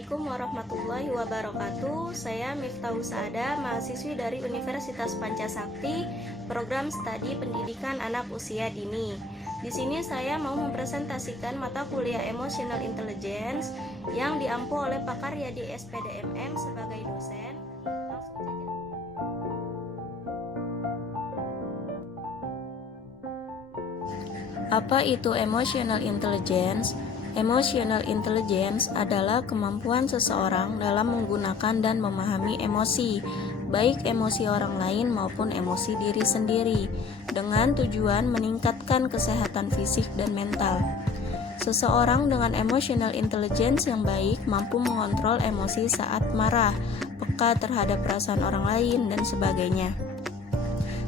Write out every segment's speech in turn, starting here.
Assalamualaikum warahmatullahi wabarakatuh. Saya Miftahul Saada, mahasiswi dari Universitas Pancasakti, program studi pendidikan anak usia dini. Di sini saya mau mempresentasikan mata kuliah Emotional Intelligence yang diampu oleh Pak Karyadi SPDMM sebagai dosen. Langsung saja. Apa itu emotional intelligence? Emotional intelligence adalah kemampuan seseorang dalam menggunakan dan memahami emosi, baik emosi orang lain maupun emosi diri sendiri, dengan tujuan meningkatkan kesehatan fisik dan mental. Seseorang dengan emotional intelligence yang baik mampu mengontrol emosi saat marah, peka terhadap perasaan orang lain, dan sebagainya.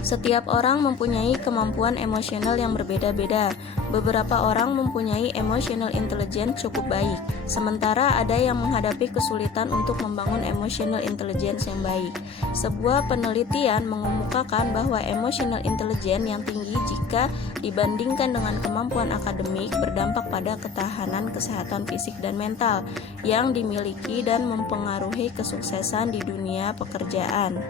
Setiap orang mempunyai kemampuan emosional yang berbeda-beda. Beberapa orang mempunyai emotional intelligence cukup baik, sementara ada yang menghadapi kesulitan untuk membangun emotional intelligence yang baik. Sebuah penelitian mengemukakan bahwa emotional intelligence yang tinggi jika dibandingkan dengan kemampuan akademik berdampak pada ketahanan kesehatan fisik dan mental yang dimiliki dan mempengaruhi kesuksesan di dunia pekerjaan.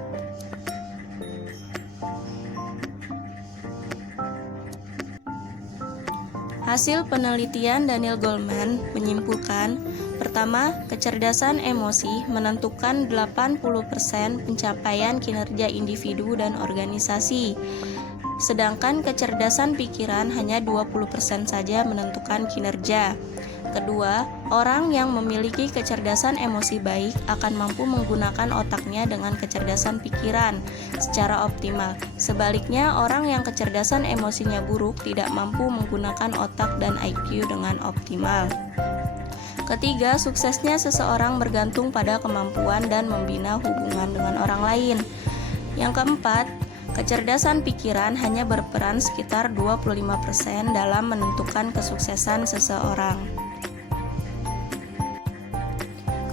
Hasil penelitian Daniel Goleman menyimpulkan, pertama, kecerdasan emosi menentukan 80% pencapaian kinerja individu dan organisasi, sedangkan kecerdasan pikiran hanya 20% saja menentukan kinerja. Kedua, orang yang memiliki kecerdasan emosi baik akan mampu menggunakan otaknya dengan kecerdasan pikiran secara optimal. Sebaliknya, orang yang kecerdasan emosinya buruk tidak mampu menggunakan otak dan IQ dengan optimal. Ketiga, suksesnya seseorang bergantung pada kemampuan dan membina hubungan dengan orang lain. Yang keempat, kecerdasan pikiran hanya berperan sekitar 25% dalam menentukan kesuksesan seseorang.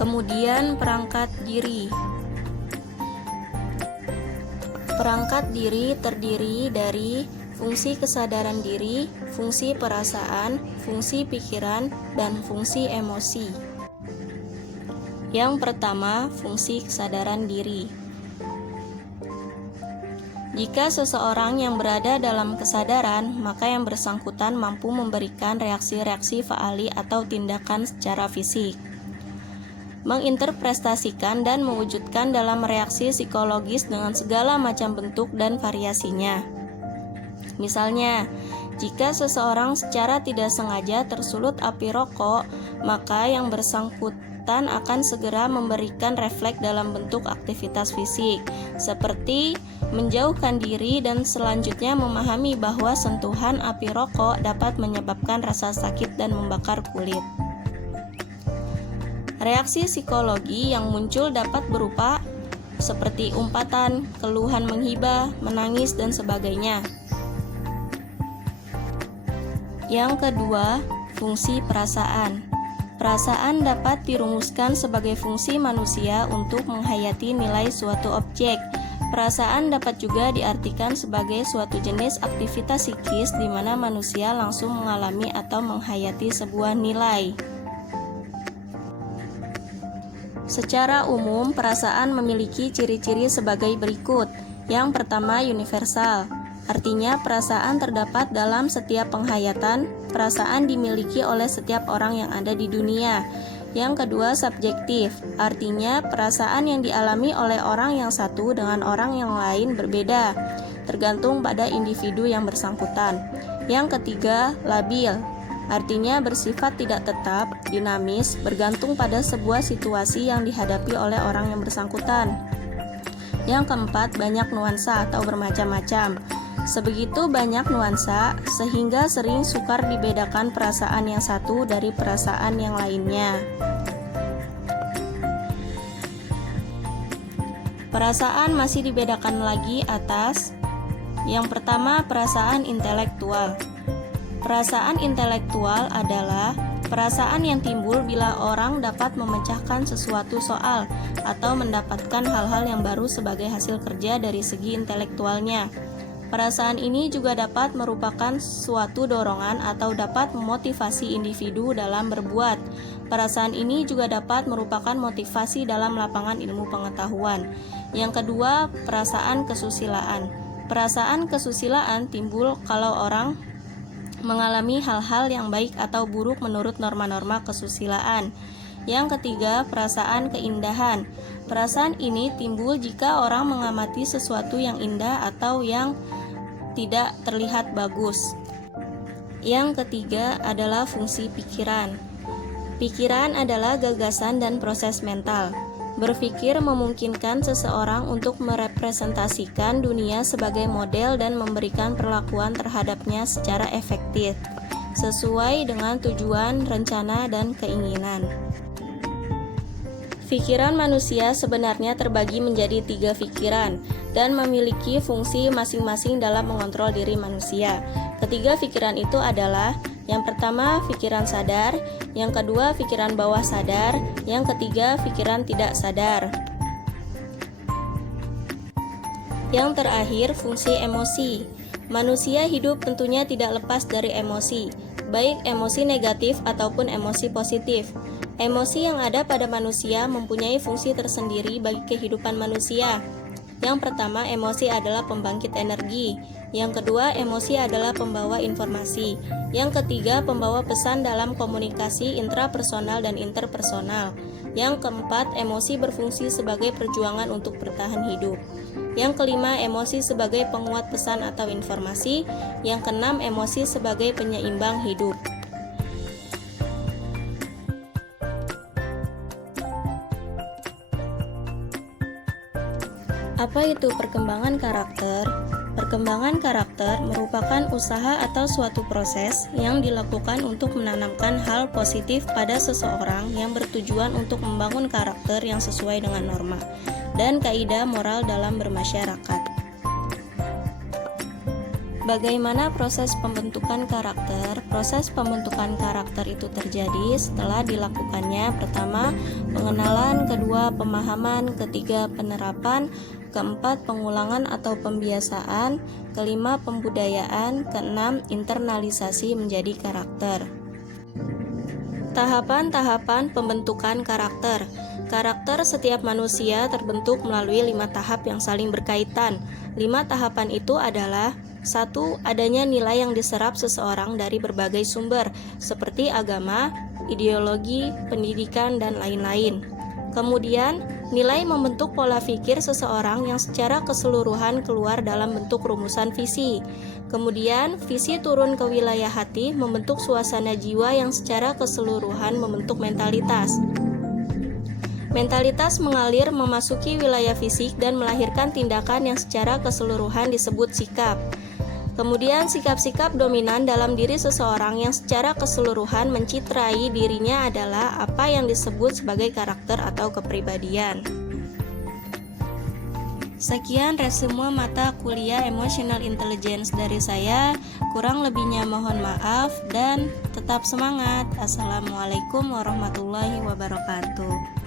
Kemudian perangkat diri. Perangkat diri terdiri dari fungsi kesadaran diri, fungsi perasaan, fungsi pikiran, dan fungsi emosi. Yang pertama, fungsi kesadaran diri. Jika seseorang yang berada dalam kesadaran, maka yang bersangkutan mampu memberikan reaksi-reaksi faali atau tindakan secara fisik, menginterpretasikan dan mewujudkan dalam reaksi psikologis dengan segala macam bentuk dan variasinya. Misalnya, jika seseorang secara tidak sengaja tersulut api rokok, maka yang bersangkutan akan segera memberikan refleks dalam bentuk aktivitas fisik, seperti menjauhkan diri dan selanjutnya memahami bahwa sentuhan api rokok dapat menyebabkan rasa sakit dan membakar kulit. Reaksi psikologi yang muncul dapat berupa seperti umpatan, keluhan menghibah, menangis, dan sebagainya. Yang kedua, fungsi perasaan. Perasaan dapat dirumuskan sebagai fungsi manusia untuk menghayati nilai suatu objek. Perasaan dapat juga diartikan sebagai suatu jenis aktivitas psikis di mana manusia langsung mengalami atau menghayati sebuah nilai. Secara umum, perasaan memiliki ciri-ciri sebagai berikut. Yang pertama, universal. Artinya, perasaan terdapat dalam setiap penghayatan. Perasaan dimiliki oleh setiap orang yang ada di dunia. Yang kedua, subjektif. Artinya, perasaan yang dialami oleh orang yang satu dengan orang yang lain berbeda, tergantung pada individu yang bersangkutan. Yang ketiga, labil. Artinya bersifat tidak tetap, dinamis, bergantung pada sebuah situasi yang dihadapi oleh orang yang bersangkutan. Yang keempat, banyak nuansa atau bermacam-macam. Sebegitu banyak nuansa, sehingga sering sukar dibedakan perasaan yang satu dari perasaan yang lainnya. Perasaan masih dibedakan lagi atas. Yang pertama, perasaan intelektual. Perasaan intelektual adalah perasaan yang timbul bila orang dapat memecahkan sesuatu soal atau mendapatkan hal-hal yang baru sebagai hasil kerja dari segi intelektualnya. Perasaan ini juga dapat merupakan suatu dorongan atau dapat memotivasi individu dalam berbuat. Perasaan ini juga dapat merupakan motivasi dalam lapangan ilmu pengetahuan. Yang kedua, perasaan kesusilaan. Perasaan kesusilaan timbul kalau orang mengalami hal-hal yang baik atau buruk menurut norma-norma kesusilaan. Yang ketiga, perasaan keindahan. Perasaan ini timbul jika orang mengamati sesuatu yang indah atau yang tidak terlihat bagus. Yang ketiga adalah fungsi pikiran. Pikiran adalah gagasan dan proses mental. Berpikir memungkinkan seseorang untuk merepresentasikan dunia sebagai model dan memberikan perlakuan terhadapnya secara efektif, sesuai dengan tujuan, rencana, dan keinginan. Pikiran manusia sebenarnya terbagi menjadi 3 pikiran dan memiliki fungsi masing-masing dalam mengontrol diri manusia. Ketiga pikiran itu adalah: yang pertama, pikiran sadar; yang kedua, pikiran bawah sadar; yang ketiga, pikiran tidak sadar. Yang terakhir, fungsi emosi. Manusia hidup tentunya tidak lepas dari emosi, baik emosi negatif ataupun emosi positif. Emosi yang ada pada manusia mempunyai fungsi tersendiri bagi kehidupan manusia. Yang pertama, emosi adalah pembangkit energi. Yang kedua, emosi adalah pembawa informasi. Yang ketiga, pembawa pesan dalam komunikasi intrapersonal dan interpersonal. Yang keempat, emosi berfungsi sebagai perjuangan untuk bertahan hidup. Yang kelima, emosi sebagai penguat pesan atau informasi. Yang keenam, emosi sebagai penyeimbang hidup. Apa itu perkembangan karakter? Perkembangan karakter merupakan usaha atau suatu proses yang dilakukan untuk menanamkan hal positif pada seseorang yang bertujuan untuk membangun karakter yang sesuai dengan norma dan kaidah moral dalam bermasyarakat. Bagaimana proses pembentukan karakter? Proses pembentukan karakter itu terjadi setelah dilakukannya: pertama, pengenalan; kedua, pemahaman; ketiga, penerapan; keempat, pengulangan atau pembiasaan; kelima, pembudayaan; keenam, internalisasi menjadi karakter. Tahapan-tahapan pembentukan karakter. Karakter setiap manusia terbentuk melalui 5 tahap yang saling berkaitan. 5 tahapan itu adalah: 1. Adanya nilai yang diserap seseorang dari berbagai sumber, seperti agama, ideologi, pendidikan, dan lain-lain. Kemudian, nilai membentuk pola pikir seseorang yang secara keseluruhan keluar dalam bentuk rumusan visi. Kemudian, visi turun ke wilayah hati, membentuk suasana jiwa yang secara keseluruhan membentuk mentalitas. Mentalitas mengalir memasuki wilayah fisik dan melahirkan tindakan yang secara keseluruhan disebut sikap. Kemudian sikap-sikap dominan dalam diri seseorang yang secara keseluruhan mencitrai dirinya adalah apa yang disebut sebagai karakter atau kepribadian. Sekian resume mata kuliah Emotional Intelligence dari saya. Kurang lebihnya mohon maaf dan tetap semangat. Assalamualaikum warahmatullahi wabarakatuh.